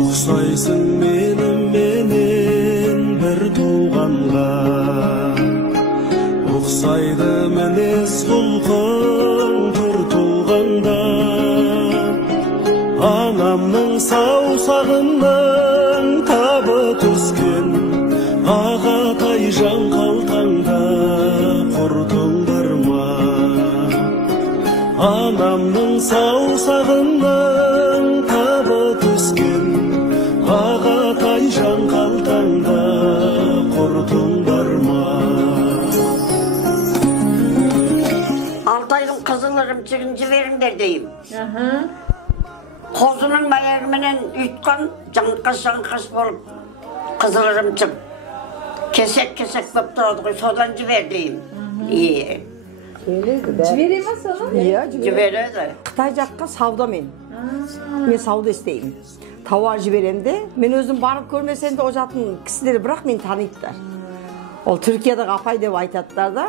Ұқсайсың менен бір туғанға, ұқсайды мінез құлқың түр туғанда. Анамның саусағының табы түскен, ағатай жан қалтаңда құртың бар ма? Анамның саусағының табы түскен, ағатай жан қалтаңда құртың бар ма? Алтайдың қызыл ірімшігін жіберіңдер дейім. Қозының майарменен үйтқан жаңқаш болып қызыл ірімшік кесек-кесек болып тұрады ғой, содан жібер дейім. Жібере ма соны? Жібереді. Қытай жаққа саудамен. Мен сауда істеймін. Тауар жіберем де, мен өзім барып көрмесем де, о жақтың кісілері бірақ мен танитындар. Ол Түркиядағы апай деп айтаттар да.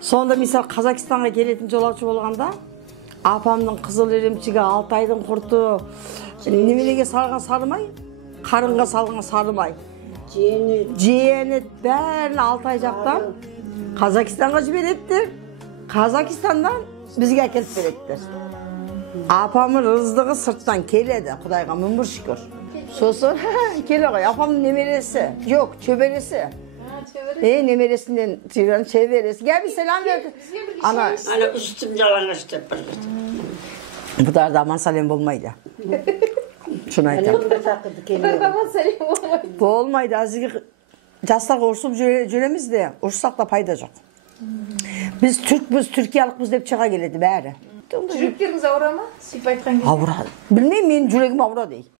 Сонда misal Қазақстанға келетін жолаушы болғанда, апамның қызыл ірімшігі, Алтайдың құрты, немелеге салған сарымай, қарынға салған сарымай, жиені бәрін Алтай жақтан Қазақстанға жібереттер, Қазақстандан бізге әкеліп береттер. Апамның рыздығы сырттан келеді, Құдайға мың шүкір. Сосын келе ғой, апамның немересі, жоқ, чөбересі. Немересінден түйген чөбересі. Гel bir selam ver. Ana üstüm жалаңаш деп бір. Бұдар да аман салем болмайды. Шunu айтам. Аман салем болмайды. Болмайды. Азығы жастарға ұрсып жүреміз де, ұрсақ та пайда жоқ. Біз түркпіз, түркиялықпыз деп шыға келеді бәрі. Жүректеріңіз ауыра ма? Сипай айтқан кезде. Ауырады. Білмеймін, менің жүрегім ауырады.